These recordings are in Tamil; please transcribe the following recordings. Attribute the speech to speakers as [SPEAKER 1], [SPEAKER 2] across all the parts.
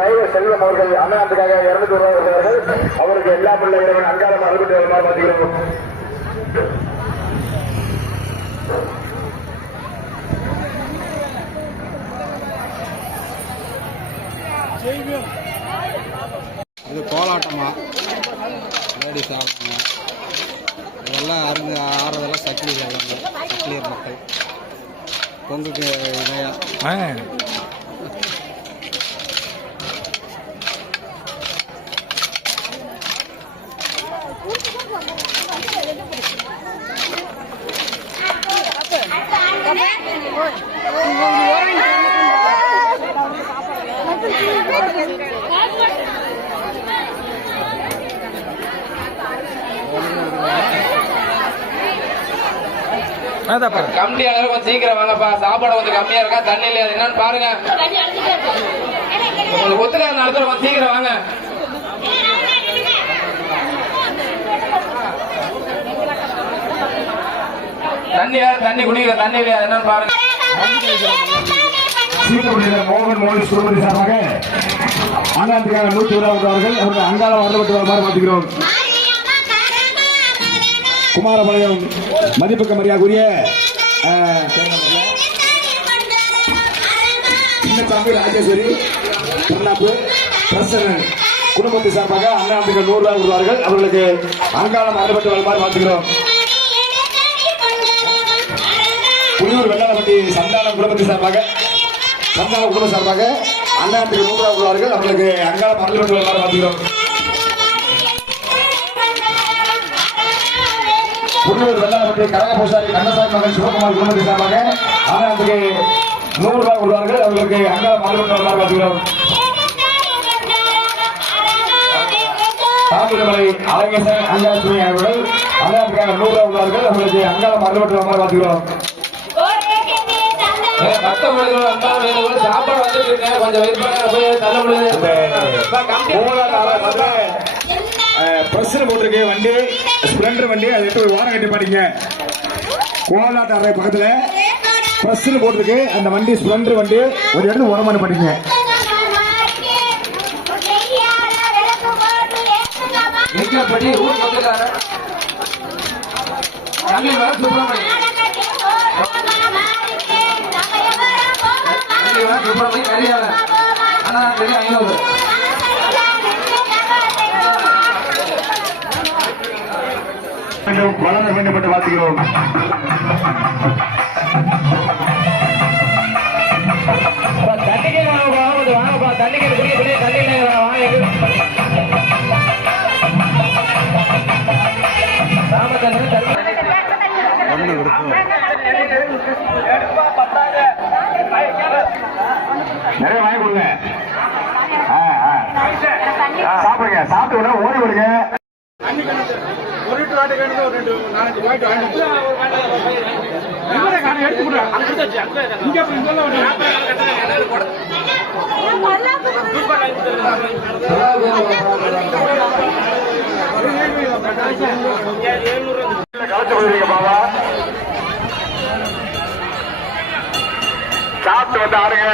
[SPEAKER 1] டிரைவர் செல்வம் அவர்கள் அண்ணாத்துக்காக இருநூத்தி ரூபாய் கொடுத்தார்கள் அவருக்கு எல்லா பிள்ளை இறைவன் அங்காரம் அறுபத்தி மாதிரி பார்த்துக்கிறோம்
[SPEAKER 2] இது கோலாட்டமா? லேடிஸ் ஆடுறாங்க இதெல்லாம் அருந்து ஆடுறதெல்லாம் சக்கிலி ஆடுறாங்க சக்கிலியர் மக்கள். பொங்குக்கு இணையா?
[SPEAKER 3] கம்மியா இருக்கும் சீக்கிரம் வாங்கப்பா. சாப்பாடு கொஞ்சம் கம்மியா இருக்கா? தண்ணி இல்லையா? என்னன்னு பாருங்க. உங்களுக்கு ஒத்துக்காத நடத்துற கொஞ்சம் சீக்கிரம் வாங்க. தண்ணி வேற தண்ணி குடிக்கிற தண்ணி இல்லையா? என்னன்னு பாருங்க.
[SPEAKER 1] சீக்கிரம் மோகன் மோகன் சுரமதி சார்பாக அண்ணாத்துக்காக நூற்றி இருபது அவர்கள் அவர்கள் அங்காளம் அறுபத்தி ஏழு மாதிரி பார்த்துக்கிறோம் குமாரபாளையம் மதிப்புக்கு மரியாதைக்குரிய அஹ், சின்னசாமி ராஜேஸ்வரி பொன்னாப்பு பிரசன்னன் குடும்பத்தை சார்பாக அண்ணாத்துக்கு நூறு ரூபாய் விடுவார்கள் அவர்களுக்கு அங்காளம் அறுபத்தி ஏழு மாற்றுகிறோம் புலியூர் வெள்ளாளப்பட்டி சந்தான குடும்பத்தை சார்பாக சந்தான குடும்ப சார்பாக அண்ணாத்துக்கு நூறுரூவா உள்ளார்கள். அவர்களுக்கு அங்காள அறுபத்தி பார்த்துக்கிறோம் புலியூர் வெள்ளாளப்பட்டி கரக பூசாரி கண்ணசாமி மகன் சிவகுமார் குடும்பத்தை சார்பாக அண்ணாத்துக்கு நூறு ரூபாய் விடுவார்கள் அவர்களுக்கு அங்காள அறுபத்தி பார்த்துக்கிறோம் தாமிரமலை அழகேசன் அங்காசுமி அவர்கள் அண்ணாத்துக்காக நூறு உள்ளார்கள். அவர்களுக்கு அங்காள அறுபத்தி பார்த்துக்கிறோம்
[SPEAKER 3] சாப்பாடு வந்துட்டு இருக்கேன் கொஞ்சம் வெயிட் பண்ண போய் தள்ள முடியுது
[SPEAKER 1] பிரச்சனை போட்டிருக்கு வண்டி ஸ்பிளண்டர் வண்டி அதை எடுத்து ஒரு வாரம் கட்டி பாடிங்க கோலாட்ட அறை பக்கத்துல பிரச்சனை போட்டிருக்கு. அந்த வண்டி ஸ்பிளண்டர் வண்டி ஒரு இடத்துல உரம் பண்ணி பாடிங்க
[SPEAKER 3] படி ஊர் சுப்பிரமணி தண்ணி வேற சுப்பிரமணி ஐநூறு.
[SPEAKER 1] வளர வேண்டும் என்று வாழ்த்துகிறோம். நிறைய வாங்கி கொடுங்க. ஆ, ஆ. ஆ, சாப்பிடுங்க. சாப்பிட்டு விட ஓடி விடுங்க. கலந்து போயிருங்க பாபா சாப்பிட்டு வந்து ஆடுங்க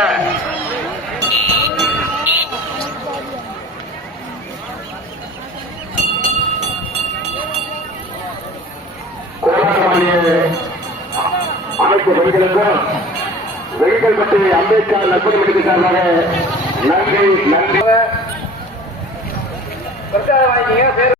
[SPEAKER 1] அனைத்து பெண்களுக்கும் வெளிகள் பற்றி அம்பேத்கர் நற்பணி மணிக்கு சார்பாக நன்றி நன்றி.